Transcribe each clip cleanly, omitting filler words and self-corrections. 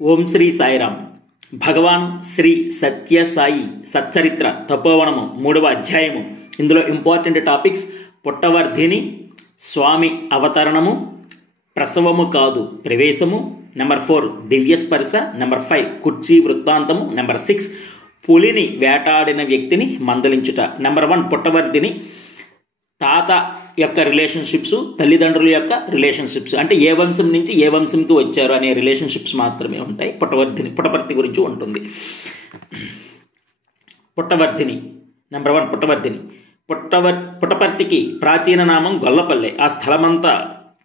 ఓం శ్రీ సాయిరామ్. భగవాన్ శ్రీ సత్య సాయి సచ్చరిత్ర తపోవనము 3వ అధ్యాయము. ఇందులో ఇంపార్టెంట్ టాపిక్స్: పుట్టవర్ధిని, స్వామి అవతరణము, ప్రసవము కాదు ప్రవేశము, నెంబర్ 4 దివ్యస్పర్శ, నెంబర్ 5 కుర్చీ వృత్తాంతము, నెంబర్ 6 పులిని వేటాడిన వ్యక్తిని మందలించుట, నెంబర్ 1 పుట్టవర్ధిని తాత యొక్క రిలేషన్షిప్స్, తల్లిదండ్రుల యొక్క రిలేషన్షిప్స్, అంటే ఏ వంశం నుంచి ఏ వంశంకి వచ్చారు అనే రిలేషన్షిప్స్ మాత్రమే ఉంటాయి. పుట్టపర్తి గురించి ఉంటుంది. పుట్టవర్ధిని నెంబర్ 1 పుట్టవర్ధిని. పుట్టపర్తికి ప్రాచీన నామం గొల్లపల్లె. ఆ స్థలమంతా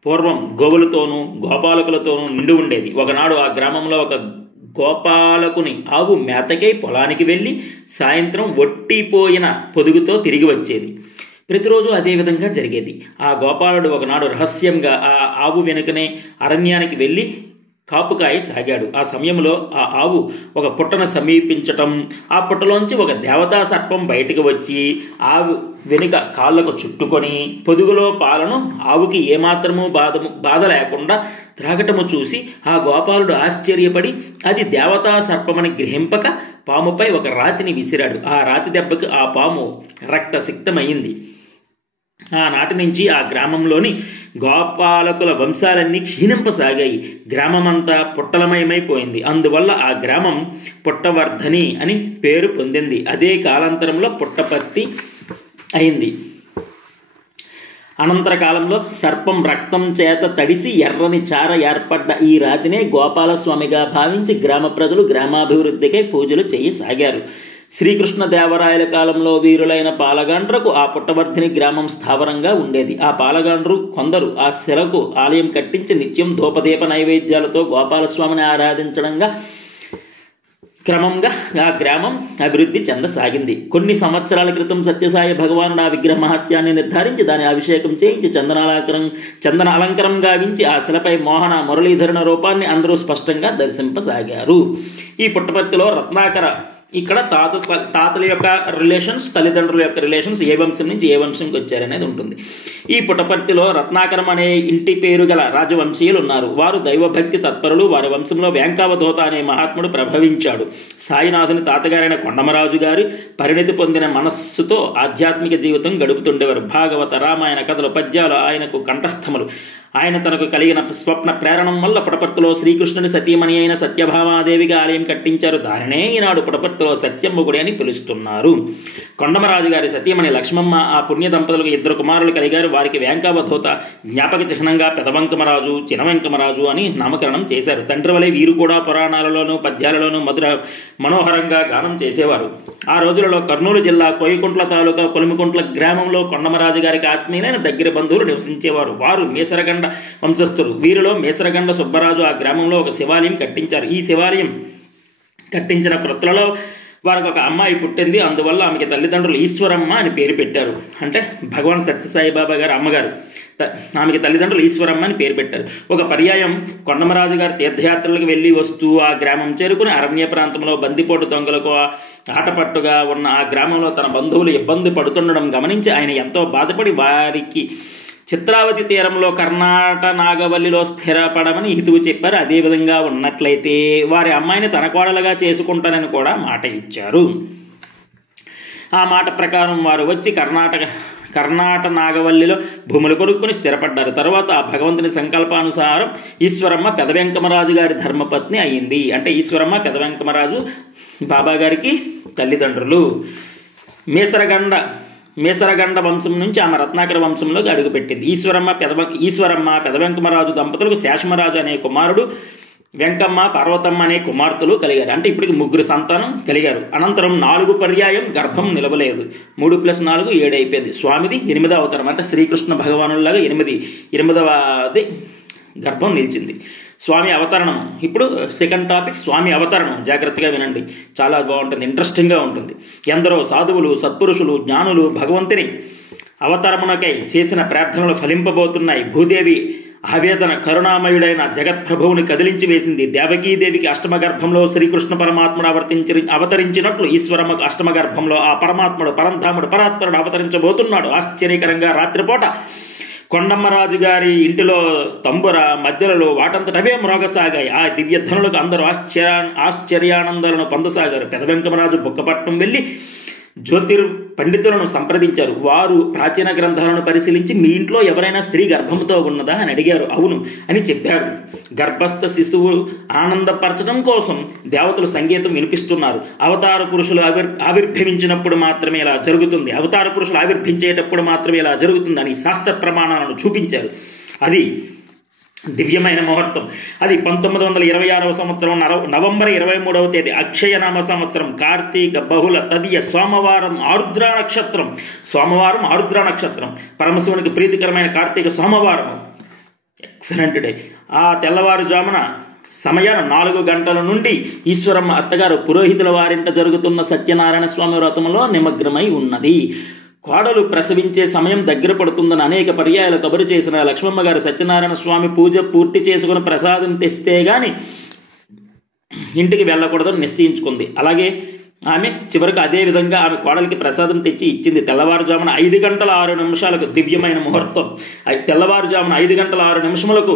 పూర్వం గోవులతోనూ గోపాలకులతోనూ నిండి ఉండేది. ఒకనాడు ఆ గ్రామంలో ఒక గోపాలకుని ఆవు మేతకై పొలానికి వెళ్ళి సాయంత్రం ఒట్టిపోయిన పొదుగుతో తిరిగి వచ్చేది. ప్రతిరోజు అదేవిధంగా జరిగేది. ఆ గోపాలుడు ఒకనాడు రహస్యంగా ఆ ఆవు వెనుకనే అరణ్యానికి వెళ్ళి కాపుకాయ సాగాడు. ఆ సమయంలో ఆ ఆవు ఒక పుట్టను సమీపించటం, ఆ పుట్టలోంచి ఒక దేవతా సర్పం బయటకు వచ్చి ఆవు వెనుక కాళ్ళకు చుట్టుకొని పొదుగులో పాలను ఆవుకి ఏమాత్రమూ బాధ లేకుండా త్రాగటము చూసి ఆ గోపాలుడు ఆశ్చర్యపడి అది దేవతా సర్పమని గ్రహింపక పాముపై ఒక రాతిని విసిరాడు. ఆ రాతి దెబ్బకి ఆ పాము రక్తసిక్తమైంది. ఆనాటి నుంచి ఆ గ్రామంలోని గోపాలకుల వంశాలన్నీ క్షీణింపసాగాయి. గ్రామమంతా పుట్టలమయమైపోయింది. అందువల్ల ఆ గ్రామం పుట్టవర్ధని అని పేరు పొందింది. అదే కాలాంతరంలో పుట్టపర్తి అయింది. అనంతర కాలంలో సర్పం రక్తం చేత తడిసి ఎర్రని చార ఏర్పడ్డ ఈ రాతినే గోపాలస్వామిగా భావించి గ్రామ ప్రజలు గ్రామాభివృద్ధికై పూజలు చేయసాగారు. శ్రీకృష్ణదేవరాయల కాలంలో వీరులైన పాలగాండ్రకు ఆ పుట్టవర్ధిని గ్రామం స్థావరంగా ఉండేది. ఆ పాలగాండ్రు కొందరు ఆ శిలకు ఆలయం కట్టించి నిత్యం ధూపదీప నైవేద్యాలతో గోపాలస్వామిని ఆరాధించడంగా క్రమంగా ఆ గ్రామం అభివృద్ధి చెందసాగింది. కొన్ని సంవత్సరాల క్రితం సత్యసాయి భగవానుడు ఆ విగ్రహ మహత్యాన్ని నిర్ధారించి దాని అభిషేకం చేయించి చందన అలంకరం గావించి ఆ శిలపై మోహన మురళీధరణ రూపాన్ని అందరూ స్పష్టంగా దర్శింపసాగారు. ఈ పుట్టపర్తిలో రత్నాకర, ఇక్కడ తాతల యొక్క రిలేషన్స్, తల్లిదండ్రుల యొక్క రిలేషన్స్ ఏ వంశం నుంచి ఏ వంశంకి వచ్చారనేది ఉంటుంది. ఈ పుట్టపర్తిలో రత్నాకరం అనే ఇంటి పేరు గల రాజవంశీయులు ఉన్నారు. వారు దైవభక్తి తత్పరులు. వారి వంశంలో వేంకావధూత అనే మహాత్ముడు ప్రభవించాడు. సాయినాథుని తాతగారైన కొండమరాజు గారి పరిణతి పొందిన మనస్సుతో ఆధ్యాత్మిక జీవితం గడుపుతుండేవారు. భాగవత, రామాయణ కథలు, పద్యాలు ఆయనకు కంఠస్థములు. ఆయన తనకు కలిగిన స్వప్న ప్రేరణం వల్ల పుట్టపర్తిలో శ్రీకృష్ణుని సతీమణి అయిన సత్యభామాదేవిగా ఆలయం కట్టించారు. దానినే ఈనాడు పుట్టపర్తిలో సత్యమ్మ గుడి అని పిలుస్తున్నారు. కొండమరాజు గారి సతీమణి లక్ష్మమ్మ, ఆ పుణ్య దంపతులకు 2 కుమారులు కలిగారు. వారికి వేంకావధూత జ్ఞాపక చిహ్నంగా పెదవంకమరాజు, చినవెంకమరాజు అని నామకరణం చేశారు. తండ్రి వలె వీరు కూడా పురాణాలలోనూ పద్యాలలోనూ మనోహరంగా గానం చేసేవారు. ఆ రోజులలో కర్నూలు జిల్లా కోయికుంట్ల తాలూకా కొలిమికుంట్ల గ్రామంలో కొండమరాజు గారికి ఆత్మీయులైన దగ్గర బంధువులు నివసించేవారు. వారు మేసరగండ వంశస్థులు. వీరిలో మేసరగండ సుబ్బరాజు ఆ గ్రామంలో ఒక శివాలయం కట్టించారు. ఈ శివాలయం కట్టించిన కృతులలో వారికి ఒక అమ్మాయి పుట్టింది. అందువల్ల ఆమెకి తల్లిదండ్రులు ఈశ్వరమ్మ అని పేరు పెట్టారు. అంటే భగవాన్ సత్యసాయిబాబా గారు అమ్మగారు. ఆమెకి తల్లిదండ్రులు ఈశ్వరమ్మ అని పేరు పెట్టారు. ఒక పర్యాయం కొండమరాజు గారు తీర్థయాత్రలకు వెళ్ళి వస్తూ ఆ గ్రామం చేరుకుని అరణ్య ప్రాంతంలో బందిపోటు దొంగలకు ఆటపట్టుగా ఉన్న ఆ గ్రామంలో తన బంధువులు ఇబ్బంది పడుతుండడం గమనించి ఆయన ఎంతో బాధపడి వారికి చిత్రావతి తీరంలో కర్ణాట నాగవల్లిలో స్థిరపడమని హితువు చెప్పారు. అదేవిధంగా ఉన్నట్లయితే వారి అమ్మాయిని తన కోడలుగా చేసుకుంటానని కూడా మాట ఇచ్చారు. ఆ మాట ప్రకారం వారు వచ్చి కర్ణాట నాగవల్లిలో భూములు కొనుక్కొని స్థిరపడ్డారు. తర్వాత ఆ భగవంతుని సంకల్పానుసారం ఈశ్వరమ్మ పెదవెంకమరాజు గారి ధర్మపత్ని అయింది. అంటే ఈశ్వరమ్మ పెదవెంకమరాజు బాబా గారికి తల్లిదండ్రులు. మేసరగండ వంశం నుంచి ఆమె రత్నాకర వంశంలోకి అడుగుపెట్టింది. ఈశ్వరమ్మ పెదవెంకమరాజు దంపతులకు శేషమరాజు అనే కుమారుడు, వెంకమ్మ, పార్వతమ్మ అనే కుమార్తెలు కలిగారు. అంటే ఇప్పటికి 3 సంతానం కలిగారు. అనంతరం 4 పర్యాయం గర్భం నిలవలేదు. 3 + 4 7 అయిపోయింది. స్వామిది 8వ అవతారం. అంటే శ్రీకృష్ణ భగవానులాగా 8వ గర్భం నిలిచింది. స్వామి అవతరణం. ఇప్పుడు సెకండ్ టాపిక్, స్వామి అవతరణం. జాగ్రత్తగా వినండి, చాలా బాగుంటుంది, ఇంట్రెస్టింగ్గా ఉంటుంది. ఎందరో సాధువులు, సత్పురుషులు, జ్ఞానులు భగవంతుని అవతరణకై చేసిన ప్రార్థనలు ఫలింపబోతున్నాయి. భూదేవి ఆవేదన కరుణామయుడైన జగత్ప్రభువుని కదిలించి వేసింది. దేవకీదేవికి అష్టమ గర్భంలో శ్రీకృష్ణ పరమాత్ముడు అవతరించినట్లు ఈశ్వరమ్మకు అష్టమ గర్భంలో ఆ పరమాత్ముడు, పరంధాముడు, పరాత్పరుడు అవతరించబోతున్నాడు. ఆశ్చర్యకరంగా రాత్రిపూట కొండమ్మరాజు గారి ఇంటిలో తంబుర మధ్యలో వాటంతటవే మ్రోగసాగాయి. ఆ దివ్యధ్వనులకు అందరూ ఆశ్చర్యానందాలను పొందసాగారు. పెద వెంకమరాజు బుక్కపట్నం వెళ్ళి జ్యోతిర్ పండితులను సంప్రదించారు. వారు ప్రాచీన గ్రంథాలను పరిశీలించి మీ ఇంట్లో ఎవరైనా స్త్రీ గర్భంతో ఉన్నదా అని అడిగారు. అవును అని చెప్పారు. గర్భస్థ శిశువు ఆనందపరచడం కోసం దేవతలు సంగీతం వినిపిస్తున్నారు. అవతార పురుషులు ఆవిర్భవించినప్పుడు మాత్రమే ఇలా జరుగుతుంది, అవతార పురుషులు ఆవిర్భించేటప్పుడు మాత్రమే ఇలా జరుగుతుంది అని శాస్త్ర ప్రమాణాలను చూపించారు. అది దివ్యమైన ముహూర్తం. అది 1926వ సంవత్సరం నవంబర్ 23వ తేదీ అక్షయనామ సంవత్సరం కార్తీక బహుళ తదియ సోమవారం ఆరుద్ర నక్షత్రం. సోమవారం ఆరుద్ర నక్షత్రం పరమశివునికి ప్రీతికరమైన కార్తీక సోమవారం. Excellent day. ఆ తెల్లవారుజామున సమయాన్ని 4 గంటల నుండి ఈశ్వరమ్మ అత్తగారు పురోహితుల వారింట జరుగుతున్న సత్యనారాయణ స్వామి వ్రతంలో నిమగ్నమై ఉన్నది. కోడలు ప్రసవించే సమయం దగ్గర పడుతుందని అనేక పర్యాయాలు కబురు చేసిన లక్ష్మమ్మ గారు సత్యనారాయణ స్వామి పూజ పూర్తి చేసుకుని ప్రసాదం తెస్తే గాని ఇంటికి వెళ్ళకూడదని నిశ్చయించుకుంది. అలాగే ఆమె చివరికి అదే విధంగా ఆమె కోడలికి ప్రసాదం తెచ్చి ఇచ్చింది. తెల్లవారుజామున 5:06 దివ్యమైన ముహూర్తం. తెల్లవారుజామున 5:06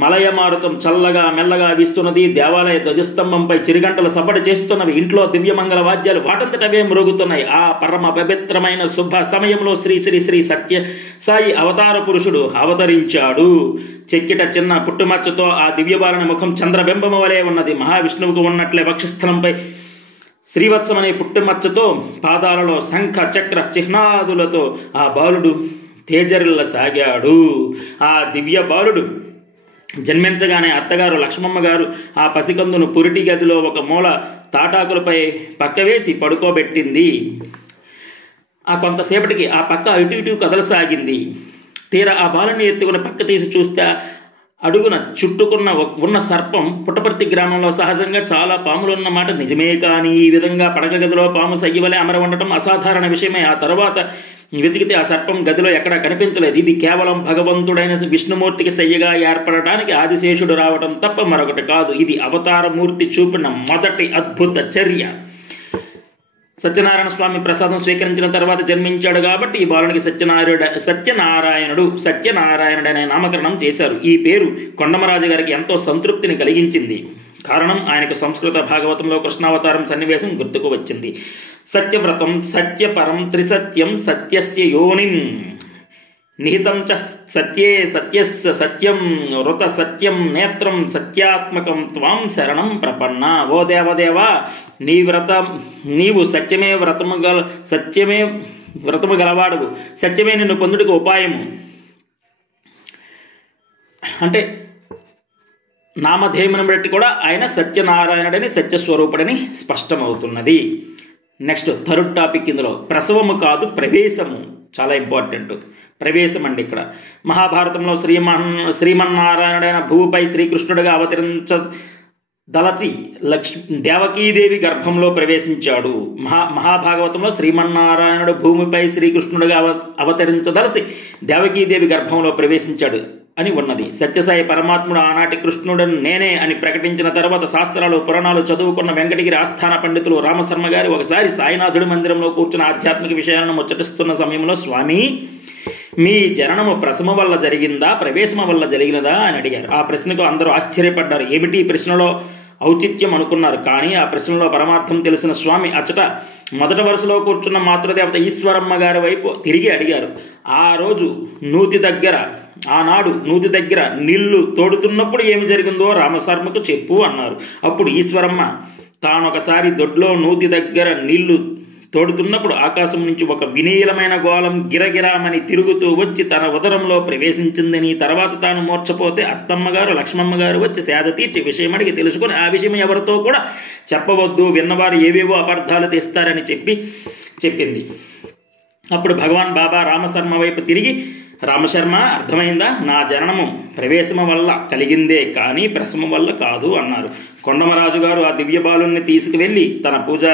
మలయమారుతం చల్లగా మెల్లగా వీస్తున్నది. దేవాలయ ధ్వజస్తంభంపై చిరుగంటలు సబ్బడి చేస్తున్నవి. ఇంట్లో దివ్యమంగళ వాద్యాలు వాటంతటవే మ్రోగుతున్నాయి. ఆ పరమ పవిత్రమైన శుభ సమయంలో శ్రీ శ్రీ శ్రీ సత్య సాయి అవతార పురుషుడు అవతరించాడు. చెక్కిట చిన్న పుట్టుమచ్చతో ఆ దివ్యబాలన ముఖం చంద్రబింబము వలె ఉన్నది. మహావిష్ణువుకు ఉన్నట్లే వక్షస్థలంపై శ్రీవత్సమనే పుట్టుమచ్చతో పాదాలలో శంఖ చక్ర చిహ్నాదులతో ఆ బాలుడు తేజరిల్ల సాగాడు. ఆ దివ్య బాలుడు జన్మించగానే అత్తగారు లక్ష్మమ్మ గారు ఆ పసికందును పురిటి గదిలో ఒక మూల తాటాకులపై పక్కవేసి పడుకోబెట్టింది. ఆ కొంతసేపటికి ఆ పక్క అటు ఇటు కదలసాగింది. తీరా ఆ బాలుని ఎత్తుకుని పక్క తీసి చూస్తే అడుగున చుట్టుకున్న ఉన్న సర్పం. పుట్టపర్తి గ్రామంలో సహజంగా చాలా పాములు ఉన్నమాట నిజమే, కానీ ఈ విధంగా పడక గదిలో పాము సయ్యవలే అమర ఉండటం అసాధారణ విషయమే. ఆ తర్వాత వెతికితే ఆ సర్పం గదిలో ఎక్కడా కనిపించలేదు. ఇది కేవలం భగవంతుడైన విష్ణుమూర్తికి సయ్యగా ఏర్పడటానికి ఆదిశేషుడు రావటం తప్ప మరొకటి కాదు. ఇది అవతారమూర్తి చూపిన మొదటి అద్భుత చర్య. సత్యనారాయణ స్వామి ప్రసాదం స్వీకరించిన తర్వాత జన్మించాడు కాబట్టి ఈ బాలునికి సత్యనారాయణుడనే నామకరణం చేశారు. ఈ పేరు కొండమరాజు గారికి ఎంతో సంతృప్తిని కలిగించింది. కారణం ఆయనకు సంస్కృత భాగవతంలో కృష్ణావతారం సన్నివేశం గుర్తుకు వచ్చింది. సత్యవ్రతం సత్యపరం త్రిసత్యం సత్యస్య యోనిం నిహితం చ సత్యే సత్యస్య సత్యం వృత సత్యం నేత్రం సత్యాత్మకం త్వాం శరణం ప్రపన్న. ఓ దేవదేవా, నీవు సత్యమే వ్రతము గలవాడువు. సత్యమే నిన్ను పొందుటకు ఉపాయము. అంటే నామధేయమును బట్టి కూడా ఆయన సత్యనారాయణుడని సత్యస్వరూపుడని స్పష్టమవుతున్నది. నెక్స్ట్ థర్డ్ టాపిక్ ఇందులో ప్రసవము కాదు ప్రవేశము, చాలా ఇంపార్టెంట్. ప్రవేశం అండి. ఇక్కడ మహాభారతంలో శ్రీమన్నారాయణుడైన భూమిపై శ్రీకృష్ణుడిగా అవతరించదలచి దేవకీదేవి గర్భంలో ప్రవేశించాడు. మహాభాగవతంలో శ్రీమన్నారాయణుడు భూమిపై శ్రీకృష్ణుడిగా అవతరించదలసి దేవకీదేవి గర్భంలో ప్రవేశించాడు అని ఉన్నది. సత్యసాయి పరమాత్ముడు ఆనాటి కృష్ణుడని నేనే అని ప్రకటించిన తర్వాత శాస్త్రాలు పురాణాలు చదువుకున్న వెంకటగిరి ఆస్థాన పండితులు రామశర్మ గారు ఒకసారి సాయినాథుడి మందిరంలో కూర్చున్న ఆధ్యాత్మిక విషయాలను ముచ్చటిస్తున్న సమయంలో, స్వామి, మీ జననము ప్రసమ వల్ల జరిగిందా ప్రవేశమ వల్ల జరిగినదా అని అడిగారు. ఆ ప్రశ్నకు అందరూ ఆశ్చర్యపడ్డారు. ఏమిటి ఈ ప్రశ్నలో ఔచిత్యం అనుకున్నారు. కానీ ఆ ప్రశ్నలో పరమార్థం తెలిసిన స్వామి అచ్చట మొదటి వరుసలో కూర్చున్న మాతృదేవత ఈశ్వరమ్మ గారి వైపు తిరిగి అడిగారు. ఆనాడు నూతి దగ్గర నీళ్లు తోడుతున్నప్పుడు ఏమి జరిగిందో రామశర్మకు చెప్పు అన్నారు. అప్పుడు ఈశ్వరమ్మ తానొకసారి దొడ్లో నూతి దగ్గర నీళ్లు తోడుతున్నప్పుడు ఆకాశం నుంచి ఒక వినీలమైన గోళం గిరగిరామని తిరుగుతూ వచ్చి తన ఉదరంలో ప్రవేశించిందని, తర్వాత తాను మూర్చపోతే అత్తమ్మగారు లక్ష్మమ్మగారు వచ్చి సేద తీర్చి విషయం అడిగి తెలుసుకుని ఆ విషయం ఎవరితో కూడా చెప్పవద్దు, విన్నవారు ఏవేవో అపార్థాలు తెస్తారని చెప్పింది. అప్పుడు భగవాన్ బాబా రామశర్మ వైపు తిరిగి, రామశర్మ, అర్థమైందా? నా జననము ప్రవేశము వల్ల కలిగిందే కానీ ప్రసమ వల్ల కాదు అన్నారు. కొండమరాజు గారు ఆ దివ్య బాలుని తీసుకువెళ్ళి తన పూజా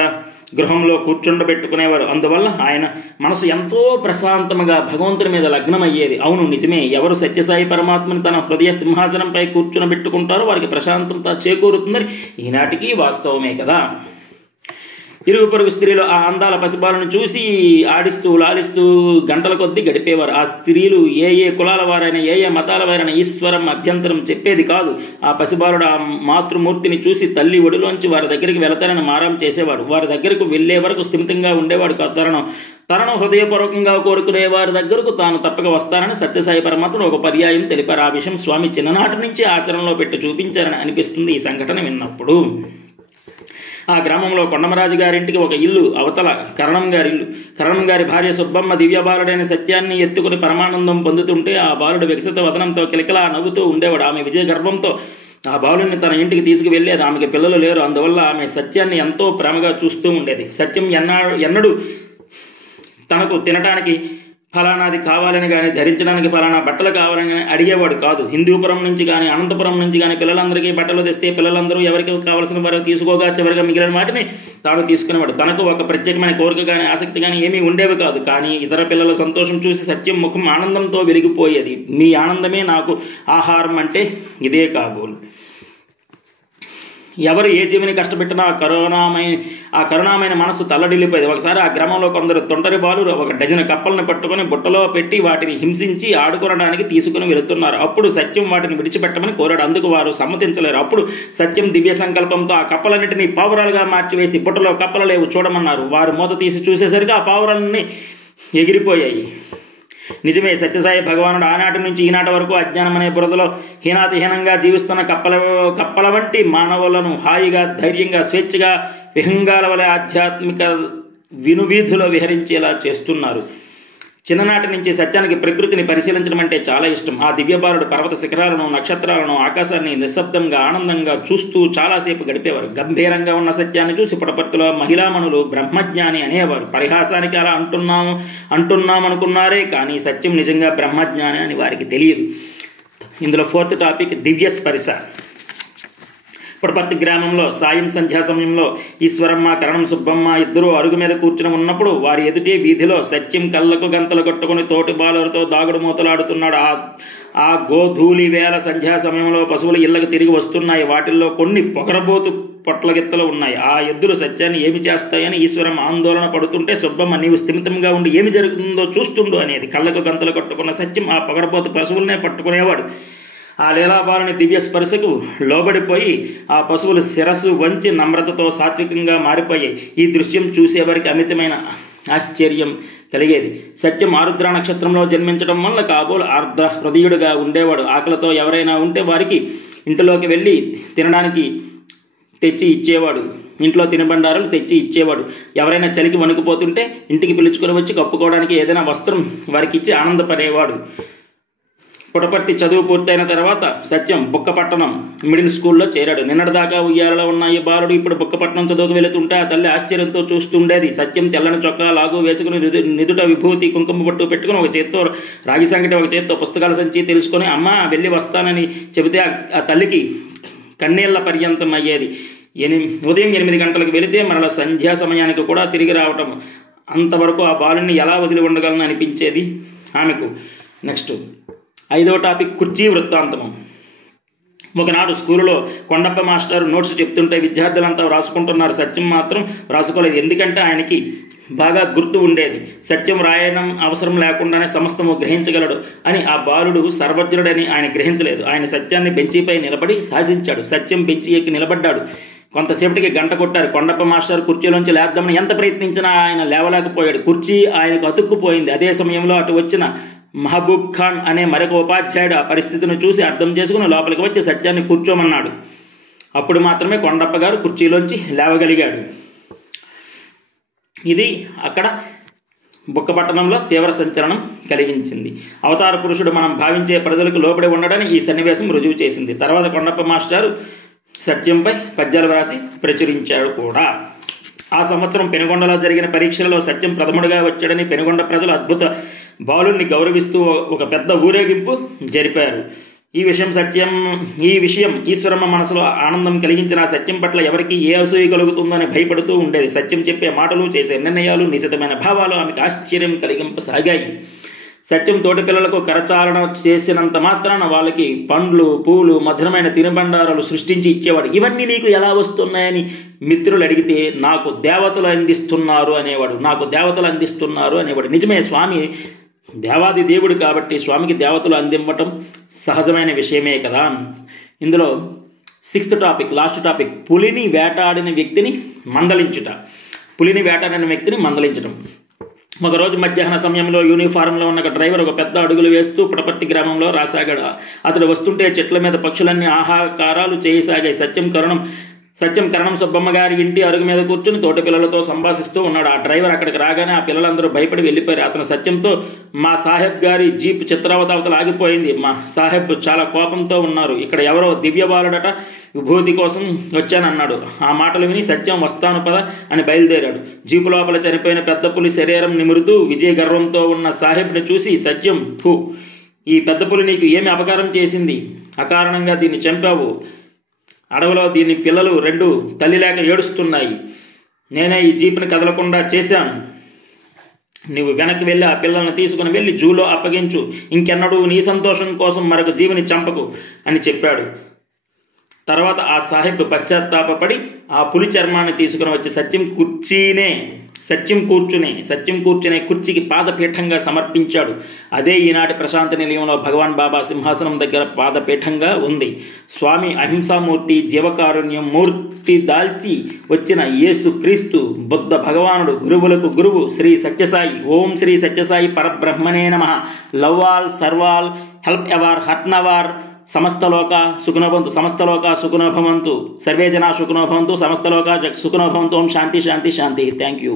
గృహంలో కూర్చుండబెట్టుకునేవారు. అందువల్ల ఆయన మనసు ఎంతో ప్రశాంతముగా భగవంతుని మీద లగ్నమయ్యేది. అవును, నిజమే. ఎవరు సత్యసాయి పరమాత్మని తన హృదయ సింహాసనంపై కూర్చునబెట్టుకుంటారో వారికి ప్రశాంతత చేకూరుతుందని ఈనాటికి వాస్తవమే కదా. ఇరుగు పొరుగు స్త్రీలు ఆ అందాల పసిబాలను చూసి ఆడిస్తూ లాలిస్తూ గంటల కొద్దీ గడిపేవారు. ఆ స్త్రీలు ఏ ఏ కులాల వారైనా ఏ ఏ మతాల వారైనా ఈశ్వరం అభ్యంతరం చెప్పేది కాదు. ఆ పసిబాలుడు ఆ మాతృమూర్తిని చూసి తల్లి ఒడిలోంచి వారి దగ్గరికి వెళతారని మారం చేసేవాడు. వారి దగ్గరకు వెళ్లే వరకు స్థిమితంగా ఉండేవాడు కాదు. తనను హృదయపూర్వకంగా కోరుకునే వారి దగ్గరకు తాను తప్పక వస్తానని సత్యసాయి పరమాత్ముడు ఒక పర్యాయం తెలిపారు. ఆ విషయం స్వామి చిన్ననాటి నుంచి ఆచరణలో పెట్టి చూపించారని అనిపిస్తుంది ఈ సంఘటన విన్నప్పుడు. ఆ గ్రామంలో కొండమరాజు గారింటికి ఒక ఇల్లు అవతల కరణం గారి భార్య సుబ్బమ్మ దివ్యబాలుడైన సత్యాన్ని ఎత్తుకుని పరమానందం పొందుతుంటే ఆ బాలుడు వికసిత వదనంతో కిలకిలా నవ్వుతూ ఉండేవాడు. ఆమె విజయ గర్భంతో ఆ బాలుడిని తన ఇంటికి తీసుకువెళ్ళేది. ఆమెకి పిల్లలు లేరు. అందువల్ల ఆమె సత్యాన్ని ఎంతో ప్రేమగా చూస్తూ ఉండేది. సత్యం ఎన్నడూ తనకు తినటానికి ఫలానాది కావాలని కానీ ధరించడానికి ఫలానా బట్టలు కావాలని కానీ అడిగేవాడు కాదు. హిందూపురం నుంచి కానీ అనంతపురం నుంచి కానీ పిల్లలందరికీ బట్టలు తెస్తే పిల్లలందరూ ఎవరికి కావాల్సిన వారు తీసుకోగా చివరిగా మిగిలిన వాటిని తాను తీసుకునేవాడు. తనకు ఒక ప్రత్యేకమైన కోరిక కానీ ఆసక్తి కానీ ఏమీ ఉండేవి కాదు. కానీ ఇతర పిల్లల సంతోషం చూసి సత్యం ముఖం ఆనందంతో వెలిగిపోయేది. మీ ఆనందమే నాకు ఆహారం అంటే ఇదే కాబోలు. ఎవరు ఏ జీవిని కష్టపెట్టినా ఆ కరుణామైన మనస్సు తల్లడిల్లిపోయేది. ఒకసారి ఆ గ్రామంలో కొందరు తొంటరి బాలు ఒక డజన్ కప్పలను పట్టుకుని బుట్టలో పెట్టి వాటిని హింసించి ఆడుకోవడానికి తీసుకుని వెళుతున్నారు. అప్పుడు సత్యం వాటిని విడిచిపెట్టమని కోరాడు. అందుకు వారు సమ్మతించలేరు. అప్పుడు సత్యం దివ్య సంకల్పంతో ఆ కప్పలన్నింటినీ పావురాలుగా మార్చివేసి బుట్టలో కప్పలు లేవు చూడమన్నారు. వారు మూత తీసి చూసేసరికి ఆ పావురాలన్నీ ఎగిరిపోయాయి. నిజమే, సత్యసాయి భగవానుడు ఆనాటి నుంచి ఈనాటి వరకు అజ్ఞానం అనే బురదలో హీనాతిహీనంగా జీవిస్తున్న కప్పల వంటి మానవులను హాయిగా ధైర్యంగా స్వేచ్ఛగా విహంగాల వలె ఆధ్యాత్మిక వినువీధులో విహరించేలా చేస్తున్నారు. చిన్ననాటి నుంచి సత్యానికి ప్రకృతిని పరిశీలించడం అంటే చాలా ఇష్టం. ఆ దివ్యబాలుడు పర్వత శిఖరాలను, నక్షత్రాలను, ఆకాశాన్ని నిశ్శబ్దంగా ఆనందంగా చూస్తూ చాలాసేపు గడిపేవారు. గంభీరంగా ఉన్న సత్యాన్ని చూసి పుటపర్తిలో మహిళామణులు బ్రహ్మజ్ఞాని అనేవారు. పరిహాసానికి అలా అంటున్నామనుకున్నారే కానీ సత్యం నిజంగా బ్రహ్మజ్ఞాని అని వారికి తెలియదు. ఇందులో 4th టాపిక్ దివ్య స్పర్శ. పుటపర్తి గ్రామంలో సాయం సంధ్యా సమయంలో ఈశ్వరమ్మ, కరణం సుబ్బమ్మ ఇద్దరూ అరుగు మీద కూర్చుని ఉన్నప్పుడు వారి ఎదుటే వీధిలో సత్యం కళ్ళకు గంతలు కట్టుకుని తోటి బాలులతో దాగుడు మూతలాడుతున్నాడు. ఆ గోధూళి వేళ సంధ్యా సమయంలో పశువులు ఇళ్లకు తిరిగి వస్తున్నాయి. వాటిల్లో కొన్ని పొగరబోతు పొట్లగిత్తలు ఉన్నాయి. ఆ ఎద్దులు సత్యాన్ని ఏమి చేస్తాయని ఈశ్వరమ్మ ఆందోళన పడుతుంటే సుబ్బమ్మ నీవు స్థిమితంగా ఉండి ఏమి జరుగుతుందో చూస్తుండు అనేది. కళ్ళకు గంతలు కట్టుకున్న సత్యం ఆ పొగరబోతు పశువులనే పట్టుకునేవాడు. ఆ లీలాబాలుని దివ్య స్పర్శకు లోబడిపోయి ఆ పశువులు శిరస్సు వంచి నమ్రతతో సాత్వికంగా మారిపోయాయి. ఈ దృశ్యం చూసేవారికి అమితమైన ఆశ్చర్యం కలిగేది. సత్యం ఆరుద్ర నక్షత్రంలో జన్మించడం వల్ల కాబోలు ఆర్ద్ర హృదయుడుగా ఉండేవాడు. ఆకలితో ఎవరైనా ఉంటే వారికి ఇంటిలోకి వెళ్ళి తినడానికి తెచ్చి ఇచ్చేవాడు. ఇంట్లో తినబండారాలు తెచ్చి ఇచ్చేవాడు. ఎవరైనా చలికి వణుకుపోతుంటే ఇంటికి పిలుచుకొని వచ్చి కప్పుకోవడానికి ఏదైనా వస్త్రం వారికి ఇచ్చి ఆనందపడేవాడు. పుటపర్తి చదువు పూర్తయిన తర్వాత సత్యం బుక్కపట్నం మిడిల్ స్కూల్లో చేరాడు. నిన్నటిదాకా ఉయ్యాలలో ఉన్న ఈ బాలుడు ఇప్పుడు బుక్కపట్నం చదువుకు వెళుతుంటే ఆ తల్లి ఆశ్చర్యంతో చూస్తుండేది. సత్యం తెల్లని చొక్కా లాగు వేసుకుని నిదుట విభూతి కుంకుమ బొట్టు పెట్టుకుని ఒక చేత్తో రాగి సంగటి ఒక చేత్తో పుస్తకాల సంచి తెలుసుకొని అమ్మ వెళ్ళి వస్తానని చెబితే ఆ తల్లికి కన్నీళ్ల పర్యంతం అయ్యేది. ఉదయం 8 గంటలకు వెళితే మరలా సంధ్యా సమయానికి కూడా తిరిగి రావటం. అంతవరకు ఆ బాలుని ఎలా వదిలి ఉండగలను అనిపించేది ఆమెకు. నెక్స్ట్ 5వ టాపిక్ కుర్చీ వృత్తాంతము. ఒకనాడు స్కూలులో కొండప్ప మాస్టర్ నోట్స్ చెప్తుంటే విద్యార్థులంతా వ్రాసుకుంటున్నారు. సత్యం మాత్రం వ్రాసుకోలేదు. ఎందుకంటే ఆయనకి బాగా గుర్తు ఉండేది. సత్యం రాయడం అవసరం లేకుండానే సమస్తము గ్రహించగలడు అని ఆ బాలుడు సర్వజ్ఞుడని ఆయన గ్రహించలేదు. ఆయన సత్యాన్ని బెంచీపై నిలబడి శాసించాడు. సత్యం బెంచి ఎక్కి నిలబడ్డాడు. కొంతసేపటికి గంట కొట్టారు. కొండప్ప మాస్టర్ కుర్చీలోంచి లేద్దామని ఎంత ప్రయత్నించినా ఆయన లేవలేకపోయాడు. కుర్చీ ఆయనకు అతుక్కుపోయింది. అదే సమయంలో అటు వచ్చిన మహబూబ్ ఖాన్ అనే మరొక ఉపాధ్యాయుడు ఆ పరిస్థితిని చూసి అర్థం చేసుకుని లోపలికి వచ్చి సత్యాన్ని కూర్చోమన్నాడు. అప్పుడు మాత్రమే కొండప్ప గారు కుర్చీలోంచి లేవగలిగాడు. ఇది అక్కడ బుక్కపట్టణంలో తీవ్ర సంచలనం కలిగించింది. అవతార పురుషుడు మనం భావించే ప్రజలకు లోబడి ఉండడాన్ని ఈ సన్నివేశం రుజువు చేసింది. తర్వాత కొండప్ప మాస్టారు సత్యంపై పద్యాలు వ్రాసి ప్రచురించాడు కూడా. ఆ సంవత్సరం పెనుగొండలో జరిగిన పరీక్షలలో సత్యం ప్రథముడిగా వచ్చాడని పెనుగొండ ప్రజలు అద్భుత బాలుణ్ణి గౌరవిస్తూ ఒక పెద్ద ఊరేగింపు జరిపారు. ఈ విషయం ఈశ్వరమ్మ మనసులో ఆనందం కలిగించిన సత్యం పట్ల ఎవరికి ఏ అసూయ కలుగుతుందని భయపడుతూ ఉండేది. సత్యం చెప్పే మాటలు, చేసే నిర్ణయాలు, నిశితమైన భావాలు ఆమెకు ఆశ్చర్యం కలిగింపసాగాయి. సత్యం తోటి పిల్లలకు కరచాలన చేసినంత మాత్రాన వాళ్ళకి పండ్లు పూలు మధురమైన తినుబండారాలు సృష్టించి ఇచ్చేవాడు. ఇవన్నీ నీకు ఎలా వస్తున్నాయని మిత్రులు అడిగితే నాకు దేవతలు అందిస్తున్నారు అనేవాడు. నిజమే, స్వామి దేవాది దేవుడు కాబట్టి స్వామికి దేవతలు అందివ్వటం సహజమైన విషయమే కదా. ఇందులో 6th టాపిక్, లాస్ట్ టాపిక్, పులిని వేటాడిన వ్యక్తిని మందలించడం. ఒకరోజు మధ్యాహ్న సమయంలో యూనిఫారంలో ఉన్న డ్రైవర్ ఒక పెద్ద అడుగులు వేస్తూ పుటపర్తి గ్రామంలో రాసాగాడు. అతడు వస్తుంటే చెట్ల మీద పక్షులన్నీ ఆహాకారాలు చేయసాగాయి. సత్యం కరణం సుబ్బమ్మ గారి ఇంటి అరుగు మీద కూర్చుని తోటి పిల్లలతో సంభాషిస్తూ ఉన్నాడు. ఆ డ్రైవర్ అక్కడికి రాగానే ఆ పిల్లలందరూ భయపడి వెళ్ళిపోయారు. అతను సత్యంతో, మా సాహెబ్ గారి జీప్ చిత్రావతావతలు ఆగిపోయింది. మా సాహెబ్ చాలా కోపంతో ఉన్నారు. ఇక్కడ ఎవరో దివ్యబాలుడట, విభూతి కోసం వచ్చానన్నాడు. ఆ మాటలు విని సత్యం వస్తాను పద అని బయలుదేరాడు. జీపు లోపల చనిపోయిన పెద్ద పులి శరీరం నిమురుతూ విజయ గర్వంతో ఉన్న సాహెబ్ని చూసి సత్యం, ఈ పెద్ద పులి నీకు ఏమి అపకారం చేసింది? అకారణంగా దీన్ని చంపావు. అడవిలో దీని పిల్లలు 2 తల్లి లేక ఏడుస్తున్నాయి. నేనే ఈ జీప్ని కదలకుండా చేశాను. నువ్వు వెనక్కి వెళ్ళి ఆ పిల్లల్ని తీసుకుని వెళ్ళి జూలో అప్పగించు. ఇంకెన్నడూ నీ సంతోషం కోసం మరొక జీవిని చంపకు అని చెప్పాడు. తర్వాత ఆ సాహెబ్ పశ్చాత్తాపడి ఆ పులి చర్మాన్ని తీసుకుని వచ్చి సత్యం కూర్చునే కుర్చీకి పాదపీఠంగా సమర్పించాడు. అదే ఈనాటి ప్రశాంత నిలయంలో భగవాన్ బాబా సింహాసనం దగ్గర పాదపీఠంగా ఉంది. స్వామి అహింసామూర్తి, జీవకారుణ్యం మూర్తి దాల్చి వచ్చిన యేసు క్రీస్తు, బుద్ధ భగవానుడు, గురువులకు గురువు శ్రీ సత్యసాయి. ఓం శ్రీ సత్యసాయి పరబ్రహ్మణే నమః. Love all, serve all, help ever, hurt never. సమస్తలోక సుఖనోభవంతు, సర్వే జనా సుఖనోభవంతు, సమస్తలోక సుఖనోభవంతు. ఓం శాంతి శాంతి శాంతి. Thank you.